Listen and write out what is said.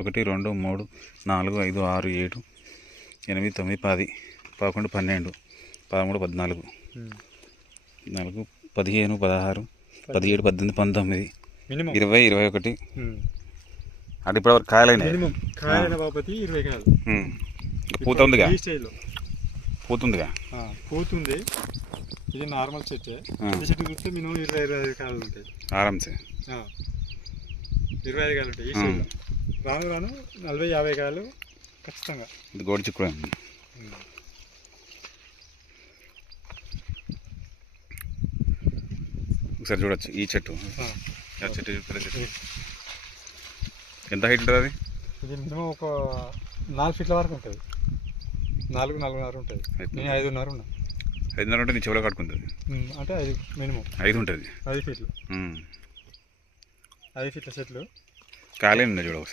ఒకటి రెండు మూడు నాలుగు ఐదు ఆరు ఏడు ఎనిమిది తొమ్మిది పది పదకొండు పన్నెండు పదమూడు పద్నాలుగు. నాలుగు పదిహేను పదహారు పదిహేడు పద్దెనిమిది పంతొమ్మిది. ఇరవై ఇరవై ఒకటి. అంటే ఇప్పటివరకు కాయలైనాయి మినిమం. కాయన బాపతి ఇరవై కాయలు. ఉమ్. పూత ఉందిగా పూతుందిగా? పూతుంది. ఇది నార్మల్ చెట్టే. చెట్టు చూస్తే మినిమం ఇరవై ఇరవై ఐదు కాయలు ఉంటాయి. ఆరామ్సే. ఇరవై ఐదు కాయలు ఉంటాయి రాను రాను నలభై యాభై కాయలు ఖచ్చితంగా. ఇది గోడి చిక్కుడు ఒకసారి చూడొచ్చు ఈ చెట్టు. ఆ. చెట్టు చెట్టు. ఎంత హైట్ ఉంటుంది అది? ఇది మినిమం ఒక నాలుగు ఫీట్ల వరకు ఉంటుంది. నాలుగు నాలుగున్నర ఉంటుంది. నేను ఐదున్నర ఉన్నా. ఐదున్నర ఉంటే నీ చెవులో కట్టుకుంటుంది. అంటే ఐదు మినిమం. ఐదు ఉంటుంది. ఐదు ఫీట్లు. ఐదు ఫీట్ల చెట్లు. ఖాళీ ఉంది చూడ